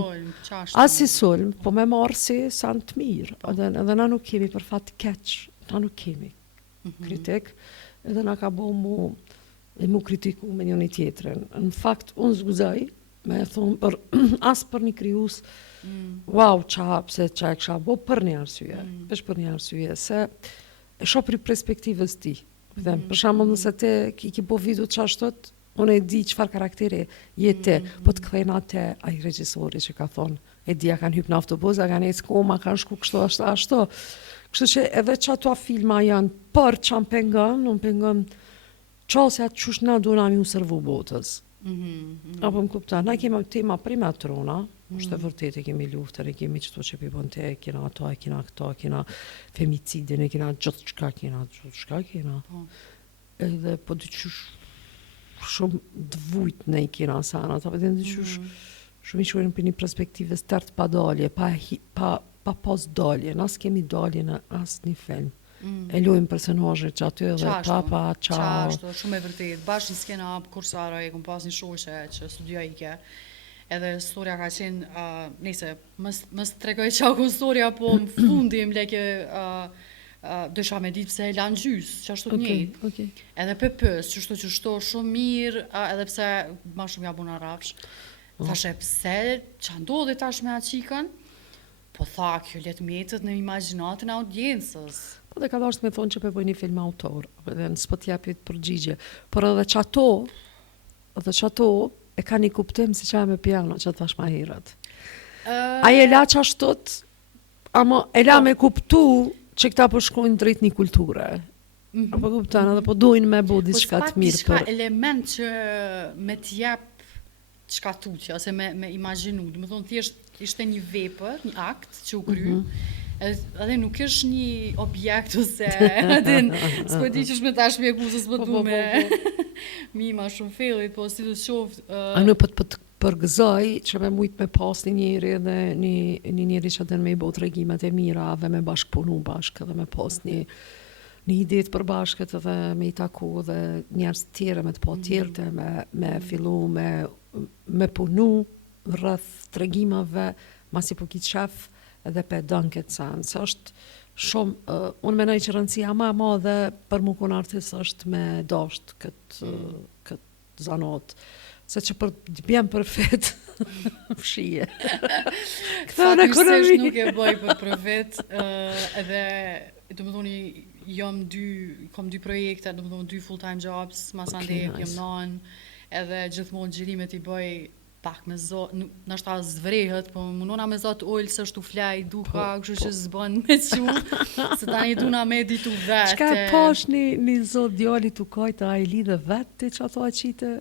As si sulm, po me marë si san të mirë. Edhe na nuk kemi për fat keq, na nuk kemi kritik, edhe na ka bo mu kritiku me njëni tjetrin. Në fakt, unë zguzaj, me thonë, as për një kryus, wow, pse qa e kësha bo, për një arsye, për një arsye, se e shoh për perspektivës ti. Për shembull, nëse te I ke bo video qashtot, unë e di çfarë karakteri je ti, po të kthejna te ai regjisori që ka thonë, e di, kanë hyp në autobus, kanë ecë koma, kanë shku kështu ashtu. Kështu që edhe që ato filma janë për që unë pengon qasja qysh na do na mi u servu botës. Apo më kupta, na kemi tema primatrona, është e vërtet e kemi luftën, e kemi qëto që pipon te, kena ato, kena këto, kena femicidin, kena gjithë qka kena. Edhe po dy qysh shumë dvujt ne I kena sana, ta përden dy qysh shumë I shkojnë për një perspektive start pa dalje, pa pas dalje, nas kemi dalje në as një film. E lujmë personazhe që aty edhe papa, qashtu, shumë e vërtet. Bashkë në skena kursara e kom pas një shoqe që studiojke, edhe storia ka qenë, nëse, mës tregoj qa ku storia, po më fundim leke dësha me ditë pse e lanë gjys, që ashtu njëjtë. Edhe pës, qështu shumë mirë, edhe pse ma shumë ja buna rafsh. Thashe pse, që ndodhi tash me aqikën, po tha, kjo letë mjetët në imagjinatën e audiencës. Po dhe ka dashtë me thonë që pe bëj një film autor, edhe në s'po t'japit përgjigje. Por edhe qato e ka një kuptim si qa me piano që thash ma herët. Aje la qashtot, ama e la me kuptu që këta po shkojnë drejt një kulture. Apo kuptan, edhe po dojnë me bo diçka të mirë. Po s'pak element që me t'jap qka tutja, ose me imaginu. Dhe më thonë, thjesht ishte një vepër, një akt që u kry, edhe nuk është një objekt, ose s'po di që shme ta shpjegu, se s'po du me mi ma shumë fellit, po si të qoftë... A në për të përgëzoj që me mujt me pas një njeri dhe një njeri që den me I bo të regimet e mira dhe me bashkëpunu bashkë dhe me pas një ide të përbashkët dhe me I taku dhe njerës tjere me të po tjerte, me fillu me punu rrëth të regimave, masi po kitë shef edhe pe dënë këtë sen. Se është shumë, unë menaj që rëndësia ma madhe për mu kun artist është me dasht këtë zanot. Se që për të bjem perfet, fshije. Fatisht nuk e bëj për profet, edhe do më thoni, kom dy projekte, do më thoni 2 full-time jobs, masande jam nanë, edhe gjithmonë gjirimet I bëj pak me zot, nështë ta zvrehet, po munona me zot ullë se shtu flaj, duka, kështu që zbën me qu, se ta një duna me ditu vete. Qka pash një zot djali tu kajta, a I lidhe vete që ato a qite,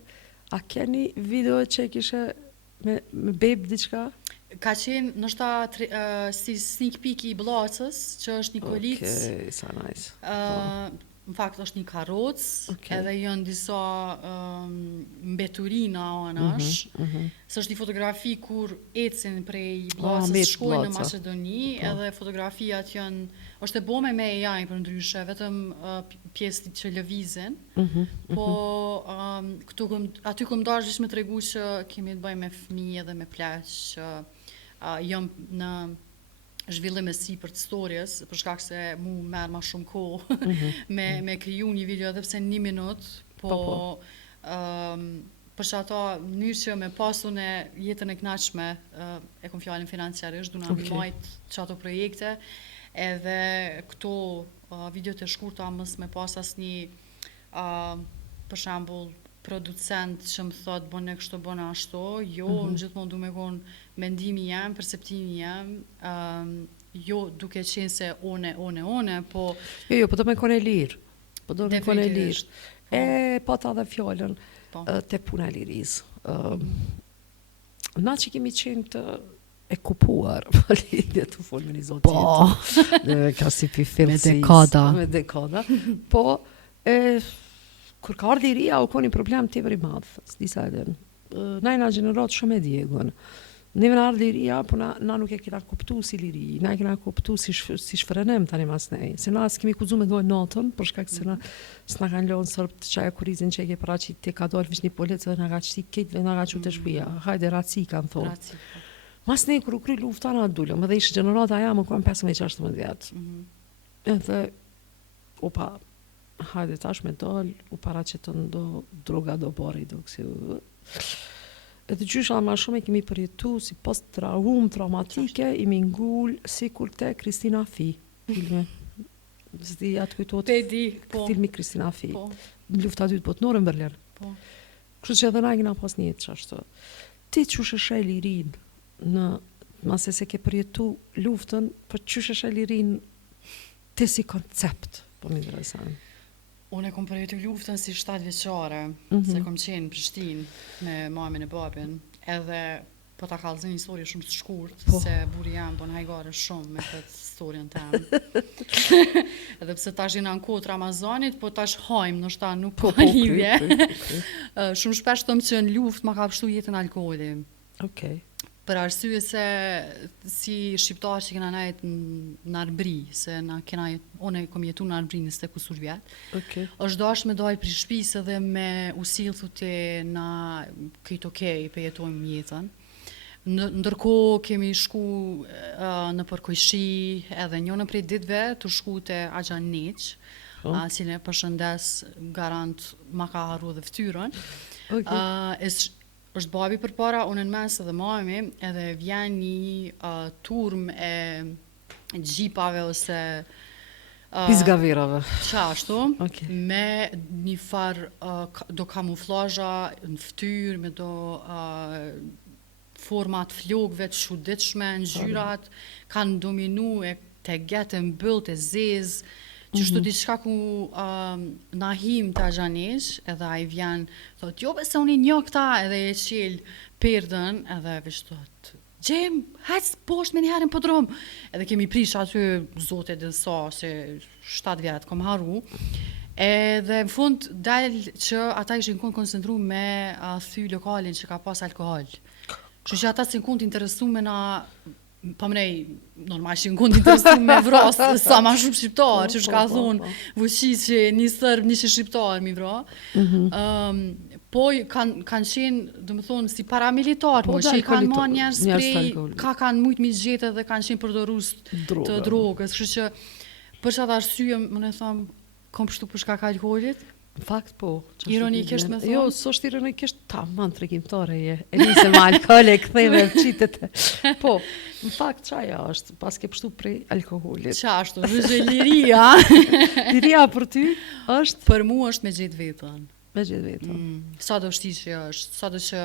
a keni video që e kishe me beb diqka? Ka qenë, nështë ta si sneak peek I Bllacës, që është një kolicë. Okej, sa nice. Në fakt është një karroc, edhe janë disa mbeturina anash. Së është një fotografi kur ecin prej Bllacës shkojnë në Macedoni, edhe fotografiat janë, është e bome me AI për ndryshe, vetëm pjesë që lëvizin. Po aty këm dashë me tregu që kemi të bëjmë me fëmijë edhe me pleq, që jam në zhvillim e sipër të storjes, për shkak se mu merr ma shumë kohë me kriju një video edhe pse 1 minutë, po për që ato mënyrë që me pasun e jetën e knaqshme, e kom fjallin financiarisht, du na majt që ato projekte, edhe këto videot e shkurta mës me pas asnjë, për shembull, producent që më thot bëne kështu bëne ashtu, jo, në gjithmonë du me konë mendimi jam, perceptimi jam, jo duke qenë se one, po... Jo, po do me kone lirë, po do me kone lirë. E pata dhe fjallën te puna e liris. Na që kemi qenë të e kupuar, dhe të folë me një zotë tjetë, ka si pi filsis, me dekada, po... Kur ka ardhi ria, u ko një problem të vëri madhë, s'disa edhe. Na jena gjenerat shumë e djegun. Neve na ardhi liria, po na nuk e kena kuptu si liri, na e kena kuptu si shfrenem tani mas nej. Se na s'kemi kuxu me dojnë natën, për shkak se s'na kanë lënë sërb të qaja kurizin që e ke paraqit te ka dorë vish një policë dhe na ka qëti ketë dhe na ka qute shpia. Hajde, raci kanë thonë. Mas nej, kër u kry lufta na dullëm, edhe ishë gjenerata ja më kuam 15-16 vjetë. Edhe, opa, hajde tash me doll, u paraqitën do droga do bori, do kësi. Edhe gjysha ma shumë e kemi përjetu si traumatike, imi ngull si kur te Kristina Fi. Filmi. Zdi atë kujtot filmi Kristina Fi. Lufta 2 botërore në Berlin. Kështu që edhe na kena pas një jetë qashtu. Ti qysh e sheh lirin në mase se ke përjetu luftën, për qysh e sheh lirin ti si koncept, po më interesant. Unë e kom përjetu luftën si 7 vjeçare, se kom qenë në Prishtinë me mamin e babin, edhe po ta kallëzoj një histori shumë të shkurt, se buri jam po në hajgare shumë me këtë historien temë. Edhe pse tash jena në kohë Ramazanit, po tash hajmë, ndoshta nuk ka lidhje. Shumë shpesh thom që në luftë ma ka pështu jetën alkooli. Okej. Për arsye se si shqiptar që kena najt në Arbri, se one kom jetu në Arbri 20 kusur vjet, është dash me dojë për shpisë edhe me usil thuti na këtë për jetojmë jetën. Ndërkohë kemi shku në përkojshi edhe njënë prej ditëve të shku të Agjan Neq, cilë e përshëndes garant ma ka harru dhe ftyrën. Është babi për para, unë në mes edhe mami, edhe vjen një turm e gjipave ose Pizgaverave. Qashtu, me një farë do kamuflazha në ftyrë, me do format flokëve të shuditshme, ngjyrat kanë dominu e të getë mbyllë, të zezë, që shtu diçka ku na him të Agjanesh, edhe a I vjen, thot, jo se unë I një këta, edhe e qel perdën, edhe vish thot, Gjem, hajtë poshtë me njëherën për dromë. Edhe kemi prish aty zote dhe sa, se 7 vjetë kom haru, edhe në fund del që ata ishin kënë koncentru me thy lokalin që ka pas alkohol. Që që ata si në kënë të interesu me na pa mënej, normal që në kënd interesu me vrasë, sa ma shumë shqiptarë, që shka thonë, vëqi që një sërb, një që shqiptarë mi vra. Po kanë qenë, dhe më thonë, si paramilitarë, po që I kanë ma njerës prej, ka kanë mujtë mi gjete dhe kanë qenë përdorus të drogës. Kështë që, për që atë arsye, më në thamë, kom pështu për shkak alkoholit? Fakt po. Ironikisht me thonë? Jo, s'është ironikisht, ta man tregimtare je. E nisë me alkohol e ktheve qitet. Po, në fakt qaja është, pas ke pështu prej alkoholit. Qashtu, vëzhe liria. Liria për ty është? Për mu është me gjithë vetën. Me gjithë vetën. Sa do shti që është, sa do që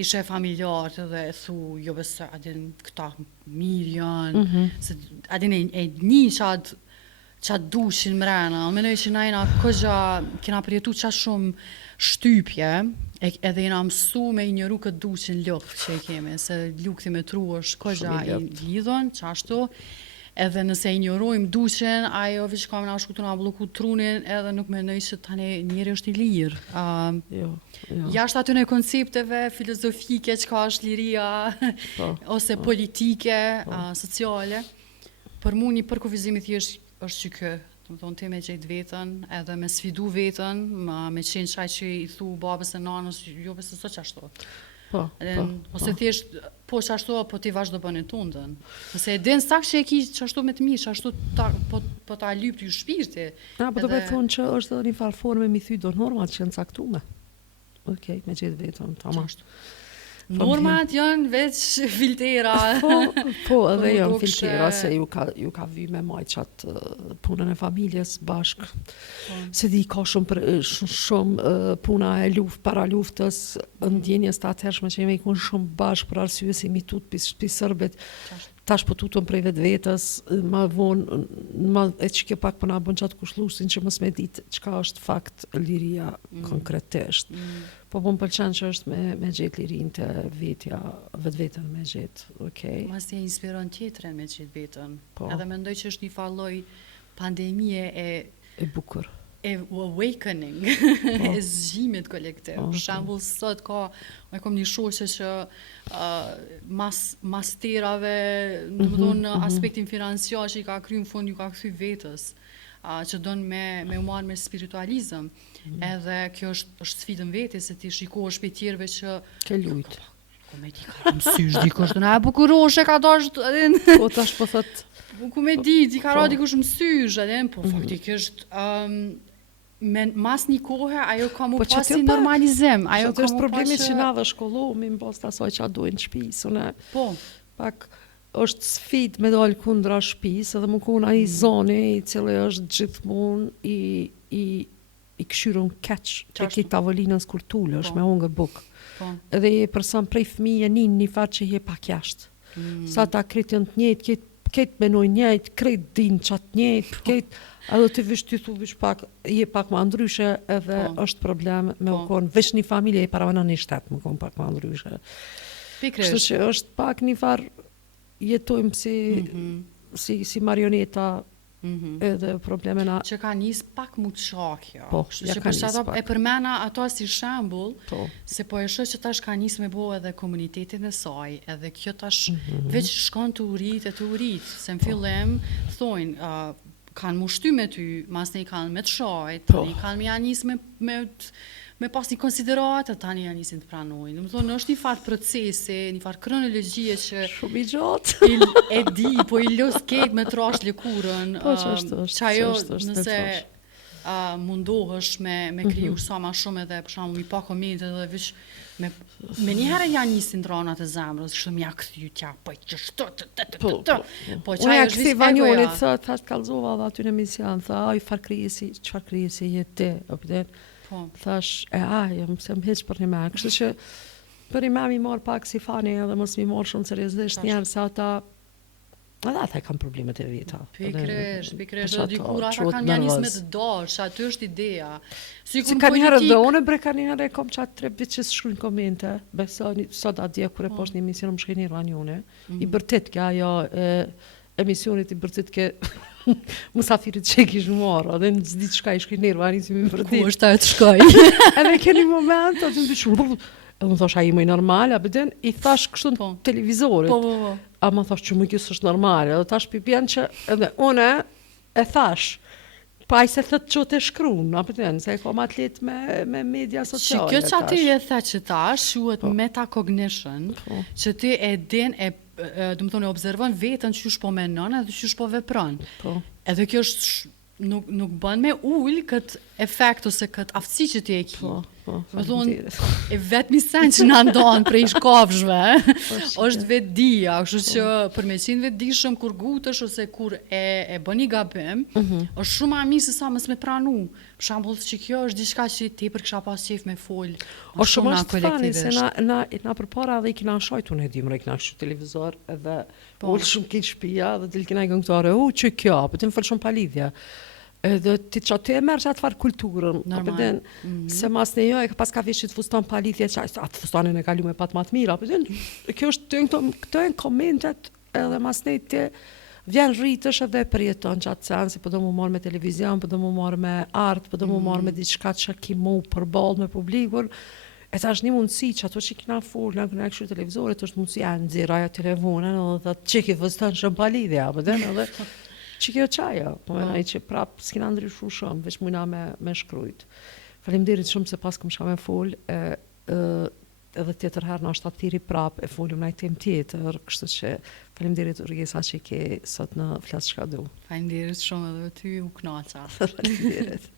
ishe familjarët edhe e thu, jo bëse adin këta mirë janë, se adin e një qatë dushin mrena, menoj që na jena këgja, kena përjetu qatë shumë shtypje, edhe jena mësu me I njëru këtë dushin lukë që I kemi, se lukëti me tru është këgja I lidhën, qashtu, edhe nëse I njërojmë dushin, ajo vishë kam nga shkutu nga bloku trunin, edhe nuk menoj që tani njëri është I lirë. Jashtë aty në koncepteve filozofike që ka është liria, ose politike, sociale, për mu një përkufizimi thjesht është që kë, të më thonë ti me gjejt vetën, edhe me sfidu vetën, me qenë qaj që I thu babës e nanës, jo pëse së qashtu. Ose thjesht, po qashtu, po ti vazhdo bënë tundën. Nëse e din sak që e ki qashtu me të mirë, qashtu po ta lypë ju shpirti. Po do me thonë që është dhe një farë forme mi thy do normat që në caktume. Okej, me gjejt vetën, tama. Normat janë veç filtera. Po, edhe janë filtera, se ju ka vy me maj qatë punën e familjes bashkë. Se di ka shumë puna e para luftës, ndjenjes të atërshme që jemi kun shumë bashkë për arsye si mi tut për sërbet. Tash po tutëm prej vetë vetës, ma vonë, e që ke pak përna bën qatë kushlusin që mës me ditë qka është fakt liria konkretisht. Po më pëlqen që është me gjetë lirin të vetja, vetë vetën me gjetë, okej. Mas të inspiron tjetëren me gjetë vetën. Edhe mendoj që është një falloj pandemie e bukur. awakening e zgjimit kolektiv. Për shembull, sot e kam një shoqe që mas terave, domethënë në aspektin financiar që i ka kryer në fund ju ka kthy vetës, që don me u marrë me spiritualizëm. Edhe kjo është sfidën vetes se ti shikohesh pe tjerëve që Ke lujt. ku me di ka mësysh dikush na bukuroshe ka dash Po tash po thot ku me di ka ra dikush mësysh edhe po faktikisht mas një kohë ajo ka mu Po që pasi ti normalizim, ajo Ajo ka është mu problemi pas që na dhe shkollohemi në bazë të asaj që duhen në shtëpi, unë po, pak është sfidë me dalë kundra shtëpisë edhe më kun ai zoni i cili është gjithmonë i këshyrën keq te Qashtu. ki tavolinës kur tulesh Po. me hongër buk. po. Edhe je person prej fëmijë një fat që je pak jashtë. Sa ta kritën të njëjtë, këtë menoj njëjtë, kretë din qatë njëjtë, këtë edhe të vish ty thu vish pak, je pak ma ndryshe edhe Po. është problem me Po. u konë, veç një familje e paravana një shtetë më konë pak ma ndryshe. Kështu Pikërisht. që është pak një farë jetojmë si marioneta edhe probleme na Që ka nis pak mu qakja. Po, Kështu ja që ka për nis shkak pak. e përmena ato si shembull, po. se po e shoh që tash ka nis me bo edhe komunitetin e saj, edhe kjo tash veç shkon të urit, se në fillim thojnë, kanë mushty me ty, mas ne i kanë me të shajt, Po. tani kanë me ja nis me pas një konsideratë, tani ja nisin të pranojnë. Do të thonë është një farë procesi, një farë kronologjie që Shumë i gjatë. e di, po i los keq me trash lëkurën. Po, që është, që ajo që është, nëse trash. mundohesh me kriju sa ma shumë edhe për shembull mi pa komente edhe veç me një herë ja nisin dronat e zemrës, shumë ja kthy tja, po që shto Po, po Unë ja është këthi veç vanjonit, egoja. thash kallzova dhe aty në emision, tha, aj çfarë krijesi je ti, opdet. Po, Thash, jam se më heq për një me, kështu që për një me mi marë pak si fani edhe mos mi marë shumë seriozisht njerë se ata ata e kanë problemet e veta. pikërisht, Për dhe dikur ata quhet kanë ja nis me nervoz. të dash, aty është ideja. Si Sikur ka një herë dhe politik, unë bre ka një herë kom qatë 3 vit që shkruajnë komente, besoni sot atje kur e poshtë një emision më shkej një ranjone, i bërtit ka ajo emisionit i bërtit ke musafirit që e kishë marrë, dhe në zdi qka i shkej një ranjë si mi ku bërtit. është ajo të shkoj? Edhe keni moment, aty në bishë, edhe më thash a i më i normal, a bëden, i thash kështu Po. në televizorit. Po. A më thash që më kësë është normal, edhe tash pipjen që edhe une e thash, pa i se thët që të shkruan, a pëtën, se e kom atlet me media Që sociale. kjo që aty tash. e the që tash, shuhet metacognition, Po. që ti e din, do më thonë, e observon vetën qysh po menon edhe qysh po vepron. Po. Edhe kjo është nuk bën me ull këtë efekt ose këtë aftësi që ti e ki. Po, Me thonë, faleminderit. e vetëmi sen që na ndonë prej shkafshve, shike. është vetdia, kështu që për me qenë vetdijshëm kur gutesh ose kur e bën një gabim, është shumë më mirë se sa mos me pranu. Për shembull, që kjo është diçka që tepër kisha pas qejf me fol. O shumë na është fani, se kolektivisht. na përpara edhe i kina shajtu në dim, kina kështu televizor, edhe Po. ullë shumë keq shtëpia, dhe del kina i këngëtare, që kjo, për të më falë shumë palidhja. Edhe ti që aty e merë që atë farë kulturën, Normal. se mas në jo e pas ka vishit fustan palidhje, që atë fustanin e kalu me pat matë mira, kjo është këto e në komentet, edhe mas në ti vjen rritësh edhe përjeton që atë sen, si po do mu marrë me televizion, po do mu marrë me art, po do mu marrë me diçka që ki mu përballë me publikur, e ta është një mundësi që ato që kina full, në këna kështu televizorit, është mundësi e nëzira ajo telefonen, edhe dhe që ki fustan shumë palidhja, edhe që kjo qaja, po me që prap s'kina ndryshu shumë, veç mujna me shkrujt. Faleminderit shumë se pas këm shka me fol, edhe tjetër herë në është atë thiri prap, e folim në tem tjetër, kështu që faleminderit Urgesa që ke sot në Flas Çka Du. Faleminderit shumë edhe ty u kënaqa. Faleminderit.